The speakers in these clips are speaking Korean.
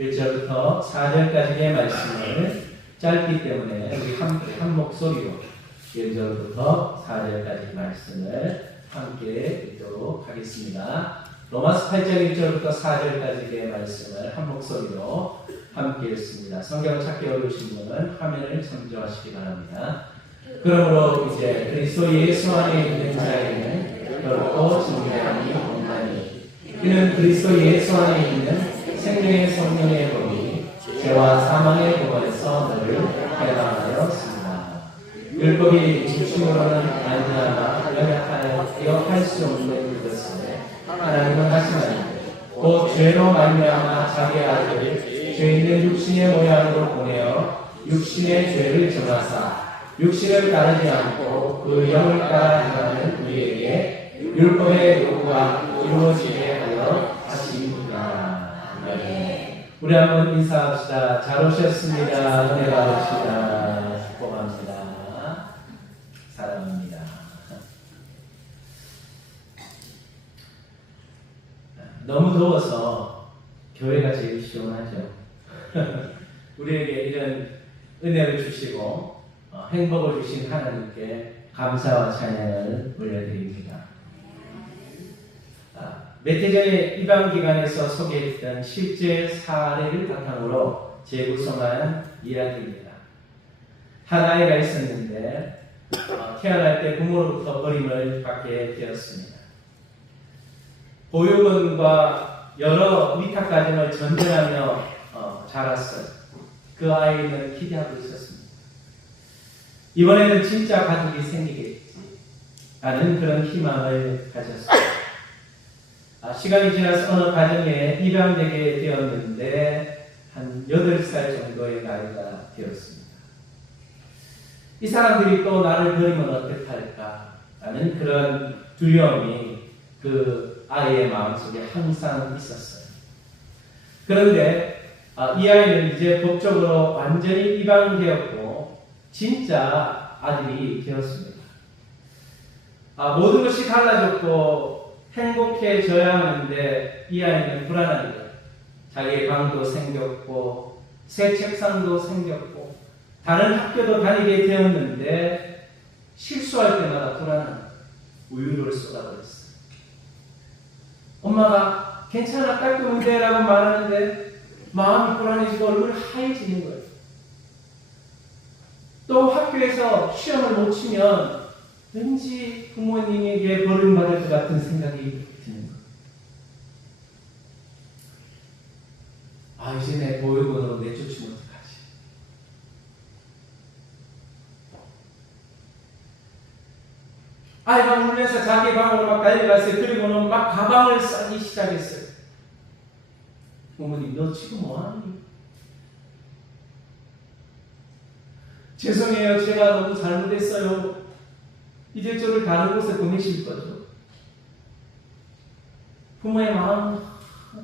1절부터 4절까지의 말씀을 짧기 때문에 우리 한 목소리로 1절부터 4절까지 말씀을 함께 읽도록 하겠습니다. 로마서 8장 1절부터 4절까지의 말씀을 한 목소리로 함께 읽습니다. 성경 찾기 어려우신 분은 화면을 참조하시기 바랍니다. 그러므로 이제 그리스도 예수 안에 있는 자에게는 결코 증명함이 없나니 이는 그리스도 예수 안에 있는 생명의 성령의 법이 죄와 사망의 법에서 너를 해방하였습니다. 율법이 육신으로는 말미암아 연약하여 할 수 없는 것을 하나님은 하시나니 곧 죄로 말미암아 자기 아들을 죄 있는 육신의 모양으로 보내어 육신의 죄를 정하사 육신을 따르지 않고 그 영을 따라 행하는 우리에게 율법의 요구가 이루어지게 하여 하십니다. 아멘. 우리 한번 인사합시다. 잘 오셨습니다. 은혜 받으시다. 축복합니다. 사랑합니다. 너무 더워서 교회가 제일 시원하죠. 우리에게 이런 은혜를 주시고 행복을 주신 하나님께 감사와 찬양을 올려드립니다. 몇 해 전에 입양기관에서 소개했던 실제 사례를 바탕으로 재구성한 이야기입니다. 한 아이가 있었는데 태어날 때 부모로부터 버림을 받게 되었습니다. 보육원과 여러 위탁 과정을 전전하며 자랐어요. 그 아이는 기대하고 있었습니다. 이번에는 진짜 가족이 생기겠지 라는 그런 희망을 가졌습니다. 시간이 지나서 어느 가정에 입양되게 되었는데 한 8살 정도의 나이가 되었습니다. 이 사람들이 또 나를 버리면 어떡할까 라는 그런 두려움이 그 아이의 마음속에 항상 있었어요. 그런데 이 아이는 이제 법적으로 완전히 입양되었고 진짜 아들이 되었습니다. 모든 것이 달라졌고 행복해져야 하는데 이 아이는 불안한 거예요. 자기의 방도 생겼고 새 책상도 생겼고 다른 학교도 다니게 되었는데 실수할 때마다 불안한 거예요. 우유를 쏟아버렸어요. 엄마가 괜찮아 닦으면 돼 라고 말하는데 마음이 불안해지고 얼굴이 하얘지는 거예요. 또 학교에서 시험을 못 치면 왠지 부모님에게 버림받을 것 같은 생각이 드는 거예요. 이제 내 보육원으로 내쫓으면 어떡하지? 아이가 울면서 자기 방으로 막 달려갔어요. 그리고는 막 가방을 싸기 시작했어요. 부모님, 너 지금 뭐하니? 죄송해요. 제가 너무 잘못했어요. 이제 저를 다른 곳에 보내실 거죠. 부모의 마음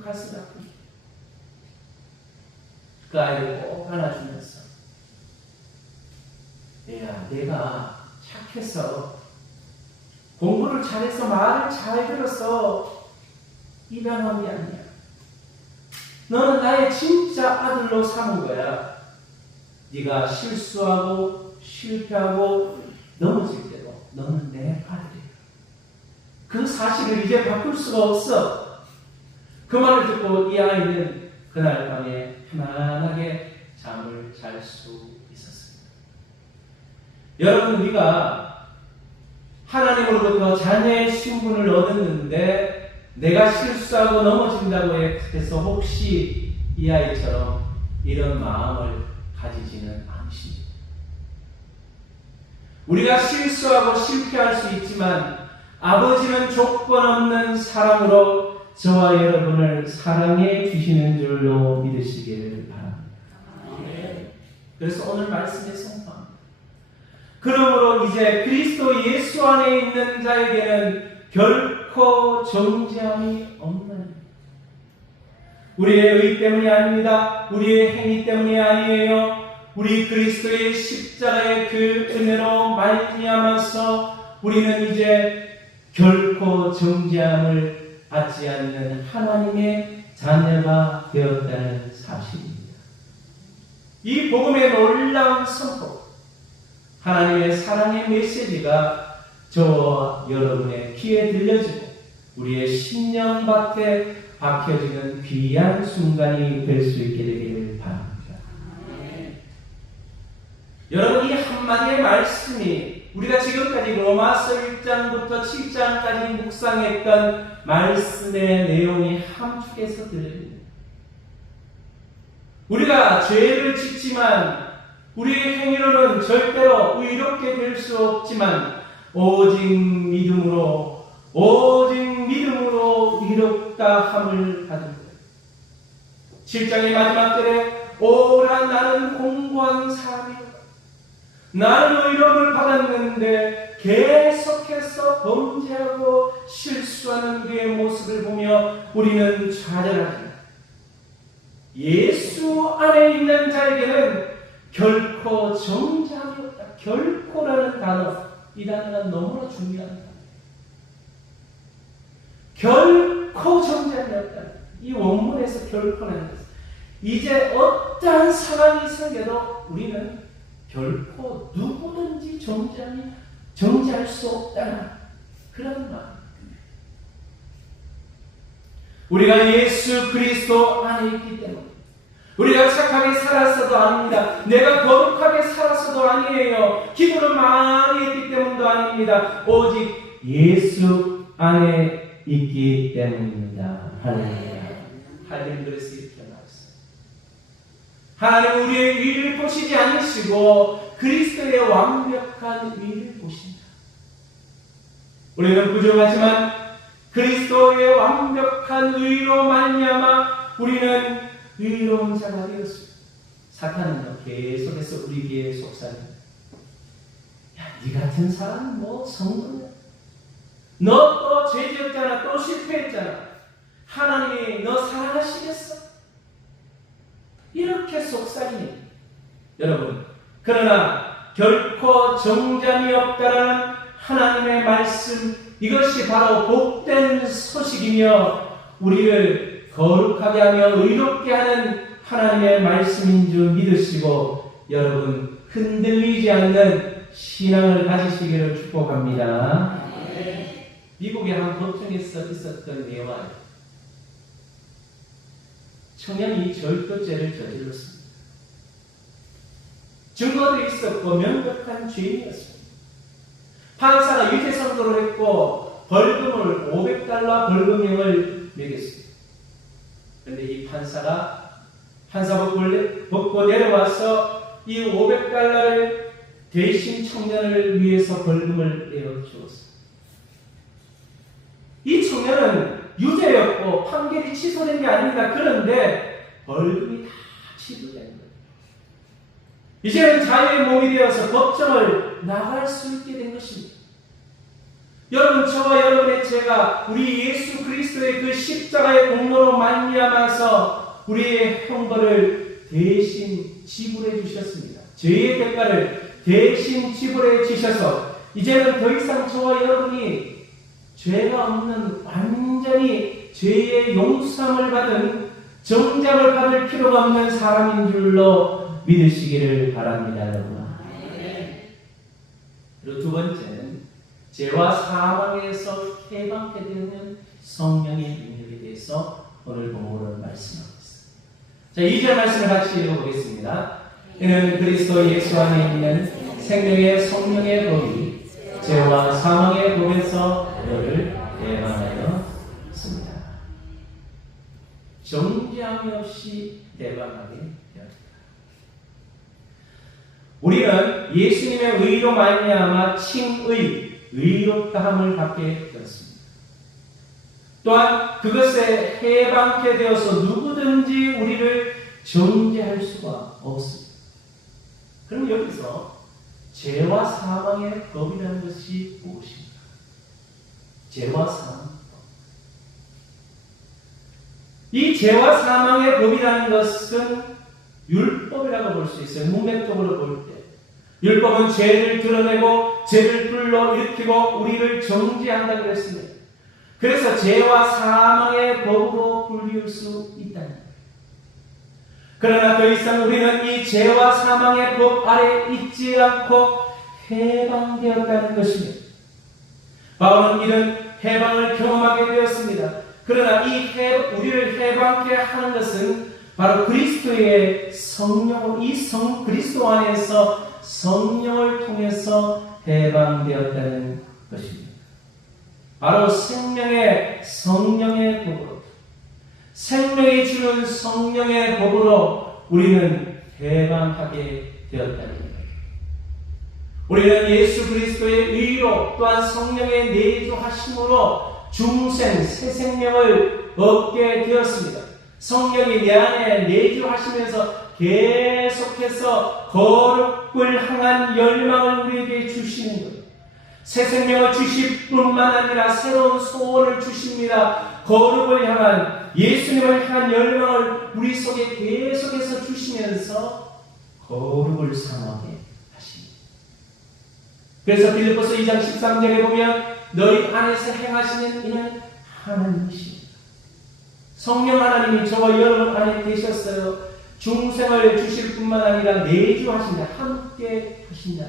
가슴 아픕니다. 그 아이를 꼭 안아주면서 얘야, 내가 착해서 공부를 잘해서 말을 잘 들어서 입양한 게 아니야. 너는 나의 진짜 아들로 삼은 거야. 네가 실수하고 실패하고 넘어질 때도 너는 내 아들이야. 그 사실을 이제 바꿀 수가 없어. 그 말을 듣고 이 아이는 그날 밤에 편안하게 잠을 잘 수 있었습니다. 여러분, 우리가 하나님으로부터 자녀의 신분을 얻었는데 내가 실수하고 넘어진다고 해서 혹시 이 아이처럼 이런 마음을 가지지는 않으십니다. 우리가 실수하고 실패할 수 있지만 아버지는 조건 없는 사랑으로 저와 여러분을 사랑해 주시는 줄로 믿으시기를 바랍니다. 그래서 오늘 말씀에 선포합니다. 그러므로 이제 그리스도 예수 안에 있는 자에게는 결코 정죄함이 없나니 우리의 의 때문이 아닙니다. 우리의 행위 때문이 아니에요. 우리 그리스도의 십자가의 그 은혜로 말미암아서 우리는 이제 결코 정죄함을 받지 않는 하나님의 자녀가 되었다는 사실입니다. 이 복음의 놀라운 선포, 하나님의 사랑의 메시지가 저와 여러분의 귀에 들려지고 우리의 심령밭에 박혀지는 귀한 순간이 될 수 있게 되기를 바랍니다. 여러분, 이 한마디의 말씀이 우리가 지금까지 로마서 1장부터 7장까지 묵상했던 말씀의 내용이 함축해서 들립니다. 우리가 죄를 짓지만 우리의 행위로는 절대로 의롭게 될 수 없지만 오직 믿음으로 의롭다 함을 받은 거예요. 7장의 마지막 절에 오라 나는 공고한 사람이다. 나는 의로움을 받았는데 계속해서 범죄하고 실수하는 그의 모습을 보며 우리는 좌절합니다. 예수 안에 있는 자에게는 결코 정죄함이 없다. 결코라는 단어, 이 단어가 너무나 중요한 단어예요. 결코 정죄함이 없다. 이 원문에서 결코라는 것은 이제 어떠한 상황이 생겨도 우리는 결코 누구든지 정죄할 수 없다는 그런 마음. 우리가 예수 그리스도 안에 있기 때문에 우리가 착하게 살았어도 아닙니다. 내가 거룩하게 살았어도 아니에요. 기도를 많이 했기 때문도 아닙니다. 오직 예수 안에 있기 때문입니다. 할렐루야. 하나님 그래서 이렇게 말했어요. 하나님 우리의 의를 보시지 않으시고 그리스도의 완벽한 의를 보신다. 우리는 부족하지만 그리스도의 완벽한 의로 말미암아 우리는 의로운 자가 되었습니다. 사탄은요 계속해서 우리 귀에 속삭입니다. 야, 네 같은 사람은 뭐 성도냐? 너 또 죄지었잖아. 또 실패했잖아. 하나님이 너 사랑하시겠어? 이렇게 속삭이니 여러분, 그러나 결코 정죄함이 없다라는 하나님의 말씀, 이것이 바로 복된 소식이며 우리를 거룩하게 하며 의롭게 하는 하나님의 말씀인 줄 믿으시고 여러분 흔들리지 않는 신앙을 가지시기를 축복합니다. 미국의 한 법정에서 있었던 예화, 청년이 절도죄를 저질렀습니다. 증거도 있었고 명백한 죄인이었습니다. 판사가 유죄 선고를 했고 벌금을 $500 벌금형을 매겼습니다. 그런데 이 판사복을 벗고 내려와서 이 $500를 대신 청년을 위해서 벌금을 내어 주었습니다. 이 청년은 유죄였고 판결이 취소된 게 아닙니다. 그런데 벌금이 다 취소된 거예요. 이제는 자유의 몸이 되어서 법정을 나갈 수 있게 된 것입니다. 여러분, 저와 여러분의 죄가 우리 예수 그리스도의 그 십자가의 공로로 말미암아서 우리의 형벌을 대신 지불해 주셨습니다. 죄의 대가를 대신 지불해 주셔서 이제는 더 이상 저와 여러분이 죄가 없는 완전히 죄의 용서함을 받은 정죄함을 받을 필요가 없는 사람인 줄로 믿으시기를 바랍니다, 여러분. 그리고 두 번째는 죄와 사망에서 해방케 되는 성령의 능력에 대해서 오늘 본문은 말씀하고 있습니다. 자, 2절 말씀을 같이 읽어보겠습니다. 이는 그리스도 예수 안에 있는 생명의 성령의 법이 죄와 사망의 법에서 너를 해방하였습니다. 정죄함이 없이 해방하게 되었다. 우리는 예수님의 의로 말미암아 칭의, 의롭다함을 받게 되었습니다. 또한 그것에 해방케 되어서 누구든지 우리를 정죄할 수가 없습니다. 그럼 여기서 죄와 사망의 법이라는 것이 무엇입니까? 죄와 사망. 이 죄와 사망의 법이라는 것은 율법이라고 볼 수 있어요. 문맥적으로 볼 때. 율법은 죄를 드러내고 죄를 불러일으키고 우리를 정죄한다고 했습니다. 그래서 죄와 사망의 법으로 불리울 수 있다는 거예요. 그러나 더 이상 우리는 이 죄와 사망의 법 아래 있지 않고 해방되었다는 것입니다. 바울은 이런 해방을 경험하게 되었습니다. 그러나 우리를 해방케 하는 것은 바로 그리스도의 성령, 그리스도 안에서 성령을 통해서 해방되었다는 것입니다. 바로 성령의 법으로, 생명이 주는 성령의 법으로 우리는 해방하게 되었다는 거예요. 우리는 예수 그리스도의 의로 또한 성령의 내주하심으로 중생, 새 생명을 얻게 되었습니다. 성령이 내 안에 내주하시면서 계속해서 거룩을 향한 열망을 우리에게 주시는 것. 새 생명을 주실 뿐만 아니라 새로운 소원을 주십니다. 거룩을 향한, 예수님을 향한 열망을 우리 속에 계속해서 주시면서 거룩을 삼하게 하십니다. 그래서 빌립보서 2장 13절에 보면 너희 안에서 행하시는 이는 하나님이십니다. 성령 하나님이 저와 여러분 안에 계셨어요. 중생을 주실 뿐만 아니라 내주하신다. 함께 하신다.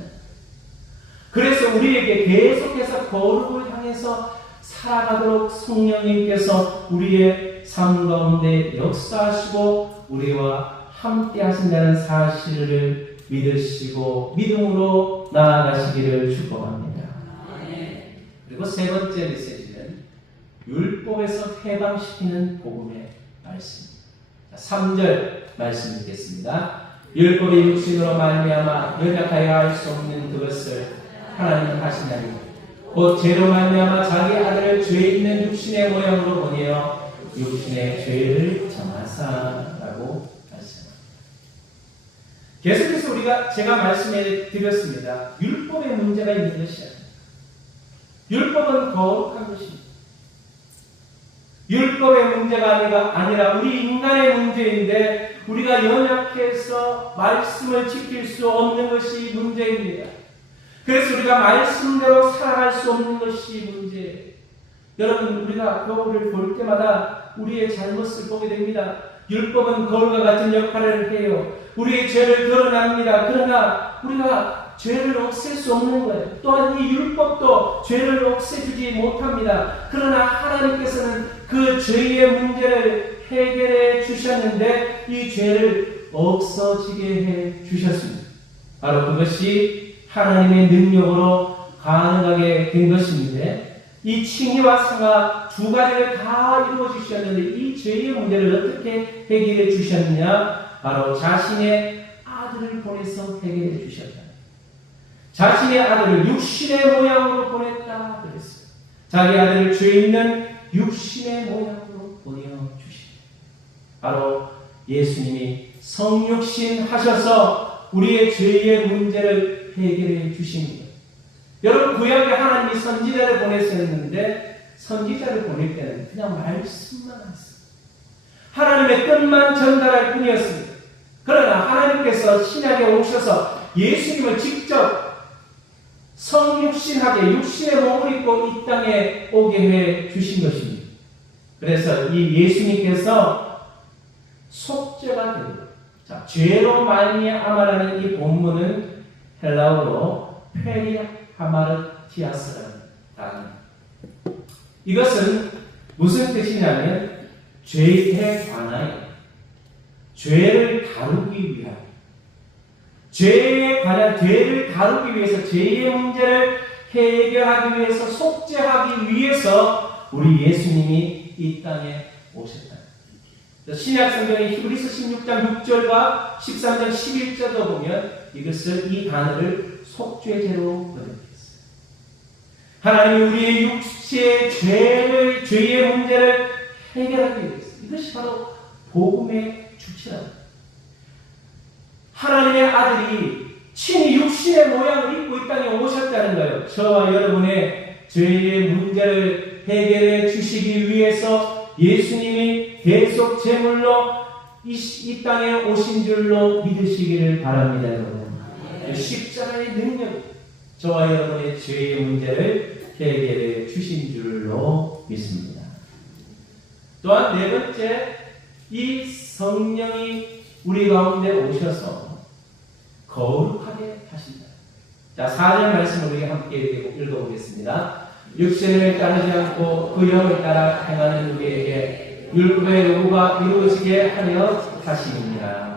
그래서 우리에게 계속해서 거룩을 향해서 살아가도록 성령님께서 우리의 삶 가운데 역사하시고 우리와 함께 하신다는 사실을 믿으시고 믿음으로 나아가시기를 축복합니다. 그리고 세 번째 메시지는 율법에서 해방시키는 복음의 말씀입니다. 3절 말씀 읽겠습니다. 율법의 육신으로 말미암아 연약하여 할 수 없는 그것을 하나님 하시나니 곧 죄로 말미암아 자기 아들을 죄 있는 육신의 모양으로 보내어 육신의 죄를 정하사라고 말씀합니다. 계속해서 제가 말씀해 드렸습니다. 율법에 문제가 있는 것이 아닙니다. 율법은 거룩한 것입니다. 율법의 문제가 아니라 우리 인간의 문제인데 우리가 연약해서 말씀을 지킬 수 없는 것이 문제입니다. 그래서 우리가 말씀대로 살아갈 수 없는 것이 문제예요. 여러분, 우리가 거울을 볼 때마다 우리의 잘못을 보게 됩니다. 율법은 거울과 같은 역할을 해요. 우리의 죄를 드러납니다. 그러나 우리가 죄를 없앨 수 없는 거예요. 또한 이 율법도 죄를 없애주지 못합니다. 그러나 하나님께서는 그 죄의 문제를 해결해 주셨는데 이 죄를 없어지게 해 주셨습니다. 바로 그것이 하나님의 능력으로 가능하게 된 것인데 이 칭의와 상하 두 가지를 다 이루어 주셨는데 이 죄의 문제를 어떻게 해결해 주셨느냐? 바로 자신의 아들을 보내서 해결해 주셨다. 자신의 아들을 육신의 모양으로 보냈다 그랬어요. 자기 아들을 죄 있는 육신의 모양으로 보내주십니다. 바로 예수님이 성육신 하셔서 우리의 죄의 문제를 해결해 주십니다. 여러분, 구약에 하나님이 선지자를 보냈었는데 선지자를 보낼 때는 그냥 말씀만 했습니다. 하나님의 뜻만 전달할 뿐이었습니다. 그러나 하나님께서 신약에 오셔서 예수님을 직접 성육신하게 육신의 몸을 입고 이 땅에 오게 해 주신 것입니다. 그래서 이 예수님께서 속죄가 된 것. 자, 죄로 말미암아라는 이 본문은 헬라어로 페리하마르티아스라는 단어입니다. 이것은 무슨 뜻이냐면 죄에 관하여 죄를 다루기 위하여 죄에 관한 죄를 다루기 위해서 죄의 문제를 해결하기 위해서 속죄하기 위해서 우리 예수님이 이 땅에 오셨다. 신약 성경의 히브리서 16장 6절과 13장 11절도 보면 이것을 이 단어를 속죄제로 번역했어요. 하나님이 우리의 육체의 죄의 문제를 해결하기 위해서 이것이 바로 복음의 주체랍니다. 하나님의 아들이 친히 육신의 모양을 입고 이 땅에 오셨다는 거예요. 저와 여러분의 죄의 문제를 해결해 주시기 위해서 예수님이 계속 제물로 이 땅에 오신 줄로 믿으시기를 바랍니다, 여러분. 십자가의 능력, 저와 여러분의 죄의 문제를 해결해 주신 줄로 믿습니다. 또한 네 번째, 이 성령이 우리 가운데 오셔서 거룩하게 하신다. 자, 4절 말씀을 우리 함께 읽어보겠습니다. 육신을 따르지 않고 그 영을 따라 행하는 우리에게 율법의 요구가 이루어지게 하려 하심이니라.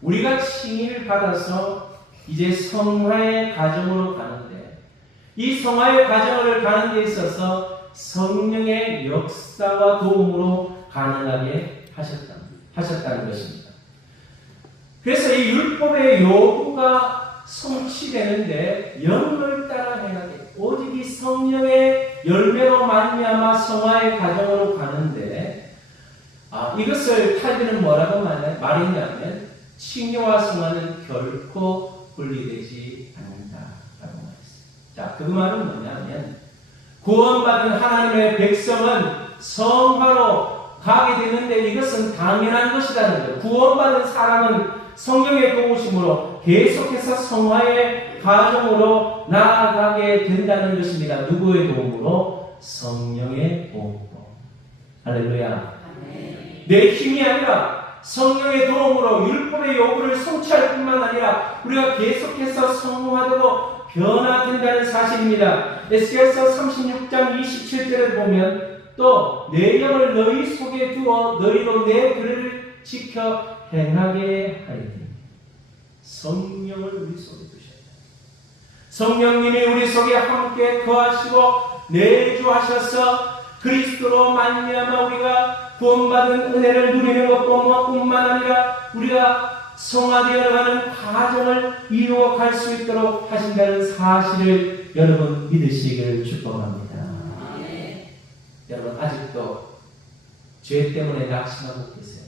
우리가 칭의를 받아서 이제 성화의 과정으로 가는데, 이 성화의 과정을 가는 데 있어서 성령의 역사와 도움으로 가능하게 하셨다는 것입니다. 그래서 이 율법의 요구가 성취되는데 영을 따라 해야 돼. 오직 이 성령의 열매로 말미암아 성화의 과정으로 가는데, 이것을 칼빈은 뭐라고 말했냐면 칭의와 성화는 결코 분리되지 않는다라고 말했어요. 자, 그 말은 뭐냐면 구원받은 하나님의 백성은 성화로 가게 되는데 이것은 당연한 것이라는 거예요. 구원받은 사람은 성령의 도우심으로 계속해서 성화의 과정으로 나아가게 된다는 것입니다. 누구의 도움으로? 성령의 도움으로. 할렐루야. 내 힘이 아니라 성령의 도움으로 율법의 요구를 성취할 뿐만 아니라 우리가 계속해서 성화되고 변화된다는 사실입니다. 에스겔서 36장 27절을 보면 또 내 영을 너희 속에 두어 너희로 내 규례를 지켜 행하게 하리니. 성령을 우리 속에 두셨다. 성령님이 우리 속에 함께 거하시고 내주하셔서 그리스도로 말미암아 우리가 구원받은 은혜를 누리는 것뿐만 아니라 우리가 성화되어가는 과정을 이루어갈 수 있도록 하신다는 사실을 여러분 믿으시기를 축복합니다. 여러분 아직도 죄 때문에 낙심하고 계세요.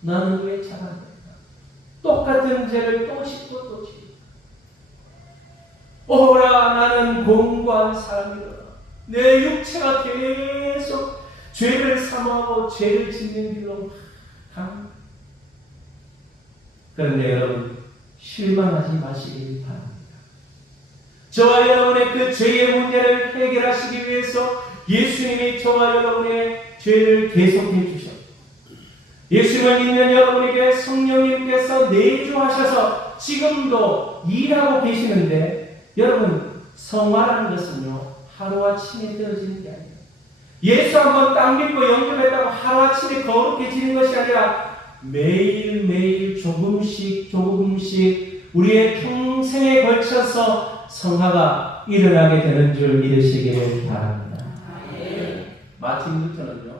나는 왜 잘안 될까? 똑같은 죄를 또 짓고 또 짓고. 오라, 나는 공고한 사람이라. 내 육체가 계속 죄를 삼하고 죄를 짓는 길로 가. 그런데 여러분 실망하지 마시길 바랍니다. 저와 여러분의 그 죄의 문제를 해결하시기 위해서 예수님이 저와 여러분의 죄를 계속해 주셨고, 예수님을 믿는 여러분에게 성령님께서 내주하셔서 지금도 일하고 계시는데, 여러분 성화라는 것은요 하루아침에 되어지는 게 아니에요. 예수 한번 딱 믿고 영접했다고 하루아침에 거룩해지는 것이 아니라 매일매일 조금씩 우리의 평생에 걸쳐서 성화가 일어나게 되는 줄 믿으시기를 바랍니다. 마틴 루터는요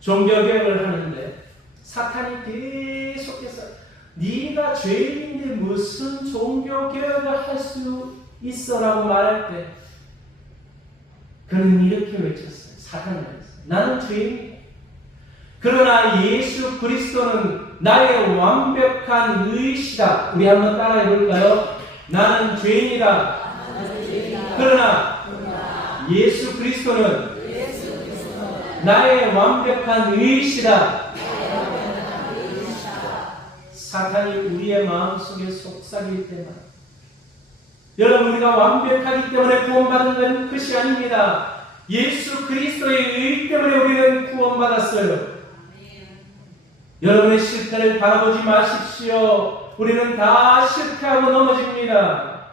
종교개혁을 하는데 사탄이 계속해서 네가 죄인인데 무슨 종교개혁을 할 수 있어라고 말할 때 그는 이렇게 외쳤어요. 사탄이 외쳤어요. 나는 죄인이다. 그러나 예수 그리스도는 나의 완벽한 의시다. 우리 한번 따라해 볼까요? 나는 죄인이다. 그러나 예수 그리스도는 나의 완벽한 의시다. 사탄이 우리의 마음속에 속삭일 때마다, 여러분 우리가 완벽하기 때문에 구원받은 것이 아닙니다. 예수 그리스도의 의 때문에 우리는 구원받았어요. 여러분의 실패를 바라보지 마십시오. 우리는 다 실패하고 넘어집니다.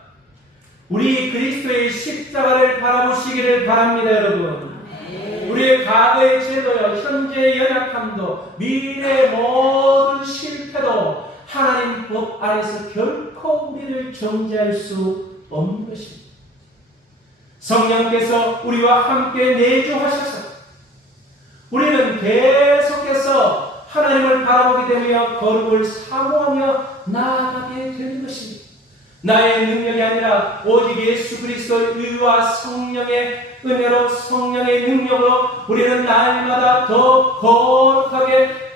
우리 그리스도의 십자가를 바라보시기를 바랍니다. 여러분 우리의 과거의 죄도요, 현재의 연약함도, 미래의 모든 실패도 하나님 법 아래서 결코 우리를 정죄할 수 없는 것입니다. 성령께서 우리와 함께 내주하셔서 우리는 계속해서 하나님을 바라보게 되며 거룩을 사모하며 나아가게 되는 것입니다. 나의 능력이 아니라 오직 예수 그리스도의 의와 성령의 은혜로, 성령의 능력으로 우리는 날마다 더 거룩하게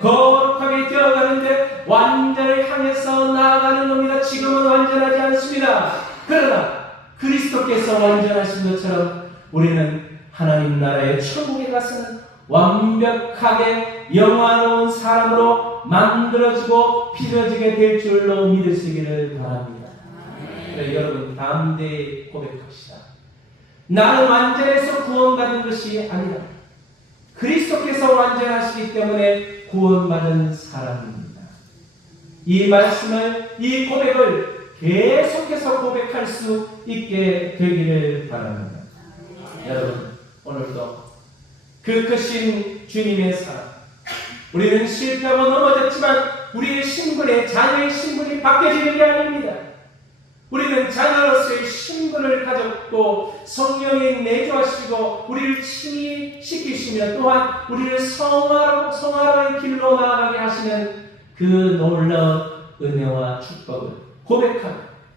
되어가는데 완전을 향해서 나아가는 겁니다. 지금은 완전하지 않습니다. 그러나 그리스도께서 완전하신 것처럼 우리는 하나님 나라의 천국에 가서는 완벽하게 영화로운 사람으로 만들어지고 빚어지게 될 줄로 믿으시기를 바랍니다. 그래, 여러분 담대히 고백합시다. 나는 완전해서 구원받은 것이 아니다. 그리스도께서 완전하시기 때문에 구원받은 사람입니다. 이 말씀을, 이 고백을 계속해서 고백할 수 있게 되기를 바랍니다. 여러분, 오늘도 그 크신 주님의 사랑, 우리는 실패하고 넘어졌지만 우리의 신분의, 자녀의 신분이 바뀌어지는 게 아닙니다. 우리는 자녀로서의 신분을 가졌고 성령이 내주하시고 우리를 칭의시키시며 또한 우리를 성화로의 길로 나아가게 하시는 그 놀라운 은혜와 축복을 고백하며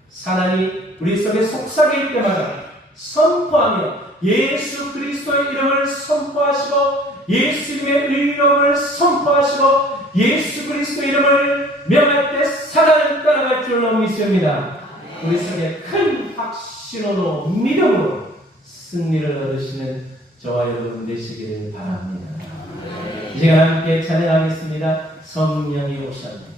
사랑이 우리 속에 속삭일 때마다 선포하며 예수 그리스도의 이름을 선포하시고 예수님의 의로움을 선포하시고 예수 그리스도의 이름을 명할 때 사랑을 따라갈 줄로 믿습니다. 우리 속에 큰 확신으로 믿음으로 승리를 얻으시는 저와 여러분 되시기를 바랍니다. 이 시간 함께 찬양하겠습니다. 성령이 오셨네.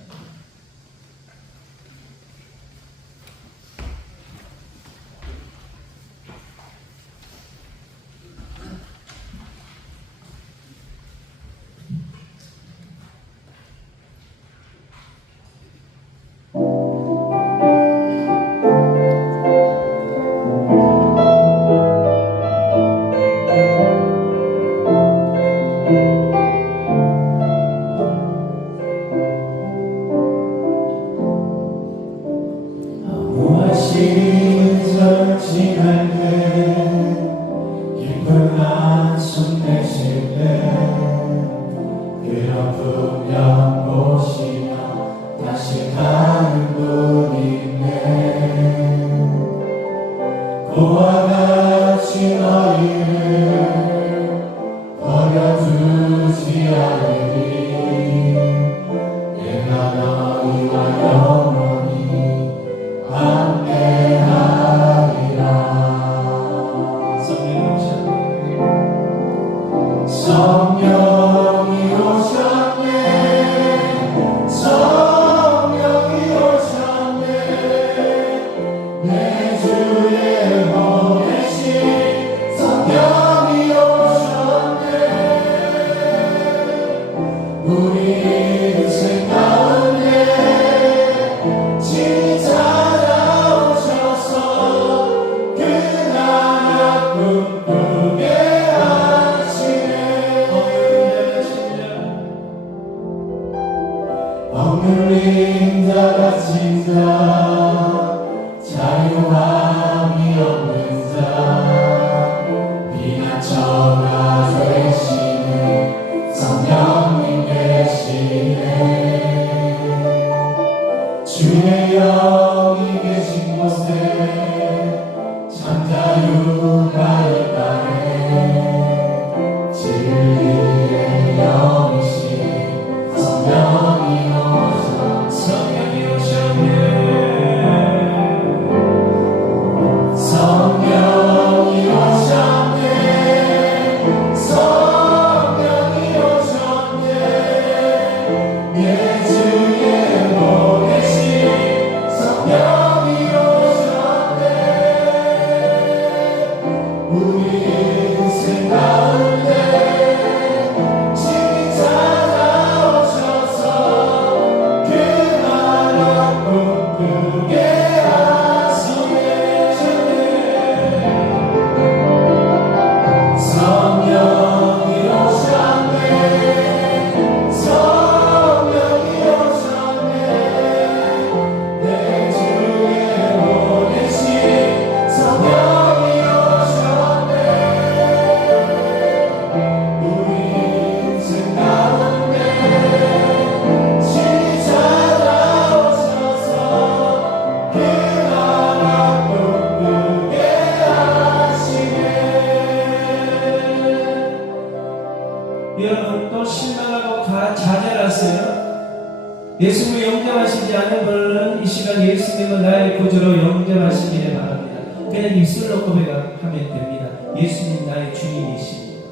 예수님을 영접하시지 않은 분은 이 시간 예수님을 나의 구주로 영접하시기를 바랍니다. 그냥 입술로 고백하면 됩니다. 예수님 나의 주님이십니다.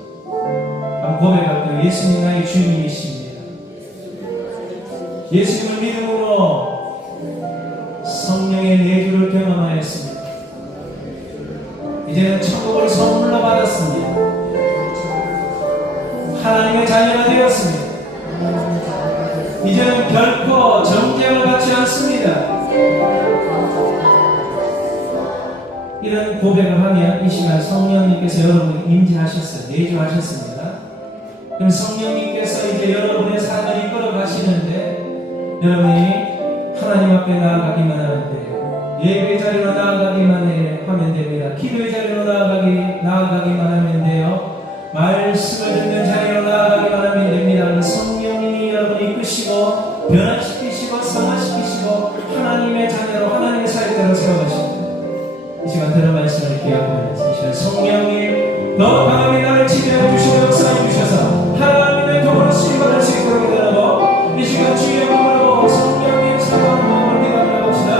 한번 고백할게요. 예수님 나의 주님이십니다. 예수님을 믿음으로 성령의 내주를 경험하였습니다. 이제는 천국을 선물로 받았습니다. 하나님의 자녀가 되었습니다. 이제는 결코 정죄를 받지 않습니다. 이런 고백을 하면 이 시간 성령님께서 여러분을 임재하셨어요. 내주하셨습니다. 그럼 성령님께서 이제 여러분의 삶을 이끌어 가시는데 여러분이 하나님 앞에 나아가기만 하면 돼요. 예배 자리로 나아가기만 하면 됩니다. 기도의 자리로 나아가기만 하면 돼요. 말씀을 듣는 자리로 나아가기만 하면 됩니다. 성령님이 여러분을 이끄시고 변화시키시고 성화시키시고 하나님의 자녀로 하나님의 사역자로 세워가십니다. 이 시간 들은 말씀을 기억하면서 이 시간 성령님 더 강하게 나를 지배해 주시고 역사해 주셔서 하나님의 도움으로 수임받을 수 있도록 기도하고 이 시간 주의 몸으로 성령님 사랑하는 마음을 기도하며 봅시다.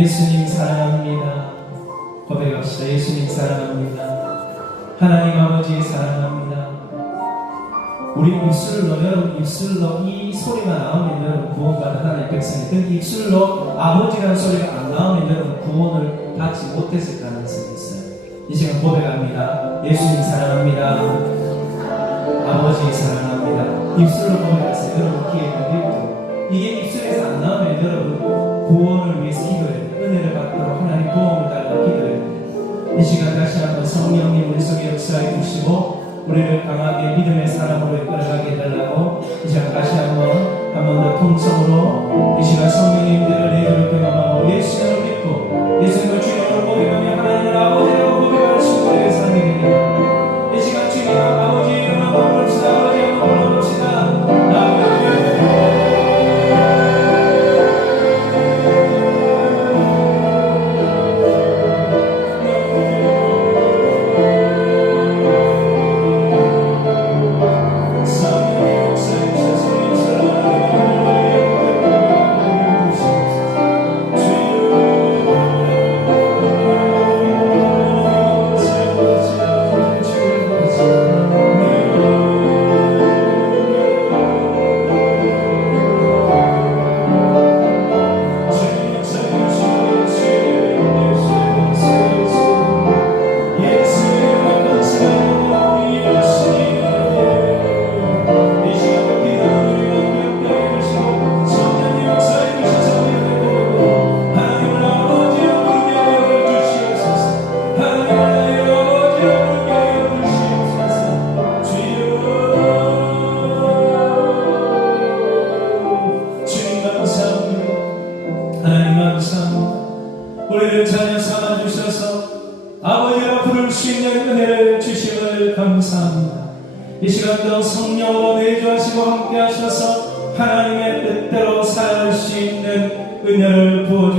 예수님 사랑합니다. 고백합시다. 예수님 사랑합니다. 하나님 아버지 사랑합니다. 우리 입술로, 여러분 입술로 이 소리가 나오면 여러분 구원받은 하나님의 백성이, 근데 입술로 아버지라는 소리가 안 나오면 여러분 구원을 받지 못했을 가능성이 있어요. 이 시간 고백합니다. 예수님 사랑합니다. 아버지 사랑합니다. 입술로 고백하세요. 여러분 귀에 들리고, 이게 입술에서 안 나오면 여러분 구원을 위해서 기도해야 돼요. 은혜를 받도록 하나님 도움을 달라 기도해야 돼요. 이 시간 다시 한번 성령님 우리 속에 역사해 주시고 우리를 강하게 믿음의 사람으로 이끌어가게 해달라고 이 시간 다시 한 번 더 통성으로 이 시간 성령님들을 내가 경험하고 예수님을 믿고 예수님을 주님으로 고백하며 하나님을 아버지라고 고백하는 친구들의 삶이 되게 됩니다. 이 시간 주님 아버지 이름 한번 부릅시다. 아버지 한번 불러봅시다. 우리를 자녀 삼아주셔서 아버지라 부를 수 있는 은혜를 주심을 감사합니다. 이 시간도 성령으로 내주하시고 함께 하셔서 하나님의 뜻대로 살 수 있는 은혜를 부어주시옵소서.